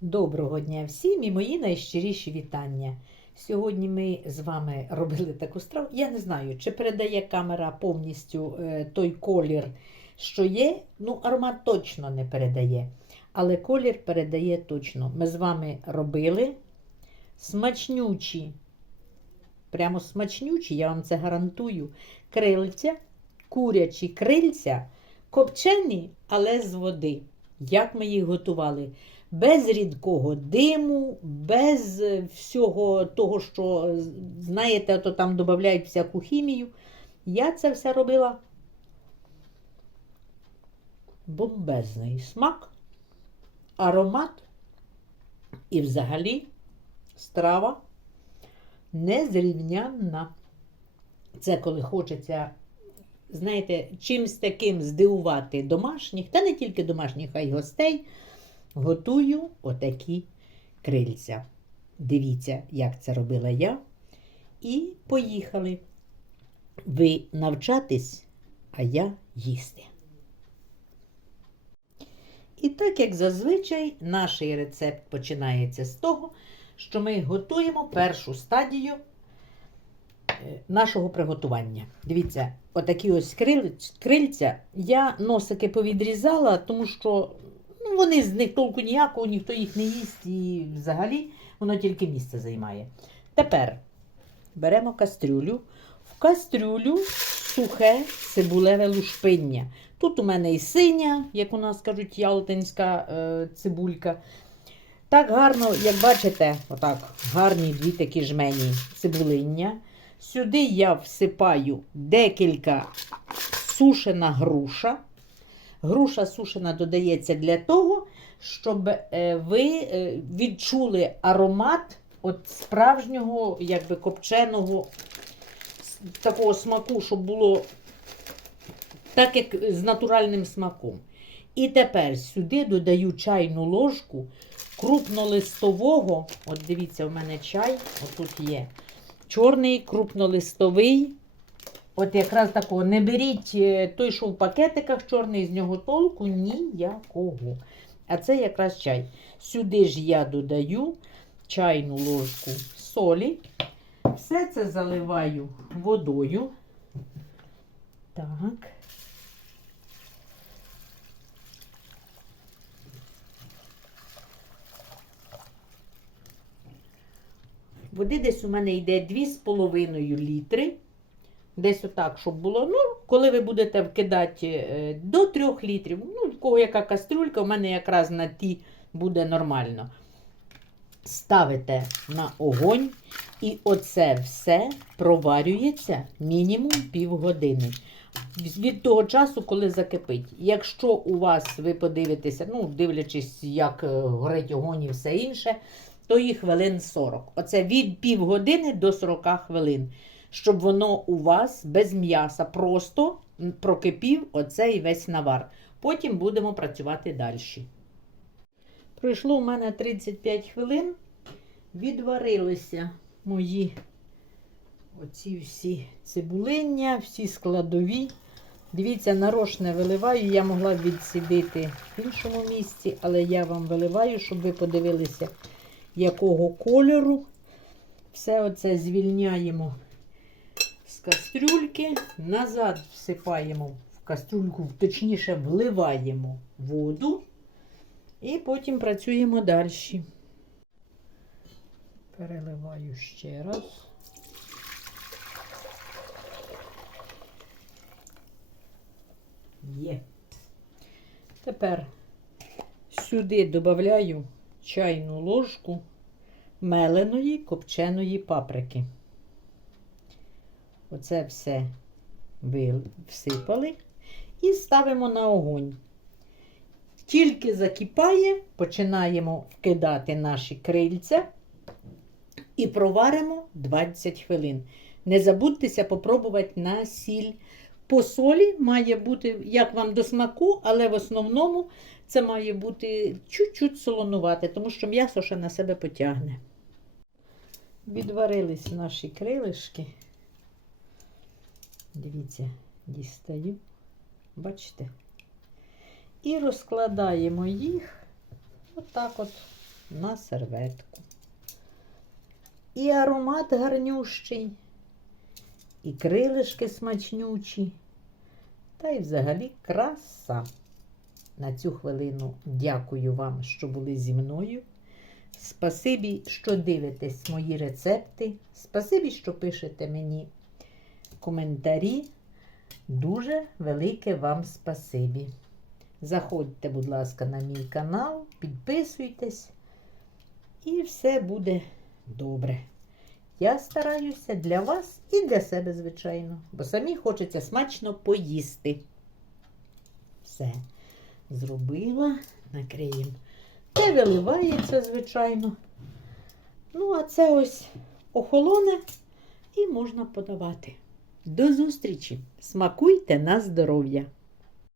Доброго дня всім і мої найщиріші вітання. Сьогодні ми з вами робили таку страву. Я не знаю, чи передає камера повністю е, той колір, що є. Ну, аромат точно не передає. Але колір передає точно. Ми з вами робили смачнючі, прямо смачнючі, я вам це гарантую. Крильця, курячі крильця, копчені, але з води. Як ми їх готували? Без рідкого диму, без всього того, що, знаєте, то там додають всяку хімію. Я це все робила бомбезний смак, аромат і взагалі страва незрівнянна. Це коли хочеться, знаєте, чимсь таким здивувати домашніх, та не тільки домашніх, а й гостей. Готую отакі крильця. Дивіться, як це робила я. І поїхали. Ви навчатись, а я їсти. І так, як зазвичай, наш рецепт починається з того, що ми готуємо першу стадію е, нашого приготування. Дивіться, отакі ось крильця. Я носики повідрізала, тому що вони з них толку ніякого, ніхто їх не їсть і взагалі воно тільки місце займає. Тепер беремо кастрюлю. В кастрюлю сухе цибулеве лушпиння. Тут у мене і синя, як у нас кажуть, ялтинська е, цибулька. Так гарно, як бачите, отак, гарні дві такі жмені цибулиння. Сюди я всипаю декілька сушена груша. Груша сушена додається для того, щоб е, ви е, відчули аромат от справжнього, якби копченого такого смаку, щоб було так, як з натуральним смаком. І тепер сюди додаю чайну ложку крупнолистового. От дивіться, у мене чай, отут є. Чорний крупнолистовий От якраз такого не беріть е, той, що в пакетиках чорний, з нього толку ніякого. А це якраз чай. Сюди ж я додаю чайну ложку солі. Все це заливаю водою. Так. Води десь у мене йде 2,5 літри. Десь отак, щоб було. Ну, коли ви будете вкидати е, до 3 літрів, ну, кого яка кастрюлька, у мене якраз на ті буде нормально. Ставите на огонь, і оце все проварюється мінімум півгодини. Від того часу, коли закипить. Якщо у вас, ви подивитеся, ну, дивлячись, як е, горить огонь і все інше, то і хвилин 40. Оце від півгодини до 40 хвилин щоб воно у вас без м'яса просто прокипів оцей весь навар. Потім будемо працювати далі. Пройшло у мене 35 хвилин. Відварилися мої оці всі цибулиння, всі складові. Дивіться, нарошне виливаю, я могла відсідити в іншому місці, але я вам виливаю, щоб ви подивилися, якого кольору. Все оце звільняємо кастрюльки, назад всипаємо в кастрюльку, точніше, вливаємо воду і потім працюємо далі. Переливаю ще раз. Є. Тепер сюди додаю чайну ложку меленої копченої паприки. Оце все всипали і ставимо на огонь. Тільки закипає, починаємо вкидати наші крильця і проваримо 20 хвилин. Не забудьтеся попробувати на сіль. По солі має бути, як вам до смаку, але в основному це має бути чуть-чуть солонувати, тому що м'ясо ще на себе потягне. Відварились наші крилишки. Дивіться, дістаю, бачите? І розкладаємо їх отак от на серветку. І аромат гарнющий, і крилишки смачнючі, та й взагалі краса. На цю хвилину дякую вам, що були зі мною. Спасибі, що дивитесь мої рецепти. Спасибі, що пишете мені коментарі. Дуже велике вам спасибі. Заходьте, будь ласка, на мій канал, підписуйтесь, і все буде добре. Я стараюся для вас і для себе, звичайно, бо самі хочеться смачно поїсти. Все зробила, накриємо. Те виливається, звичайно. Ну, а це ось охолоне і можна подавати. До зустрічі! Смакуйте на здоров'я!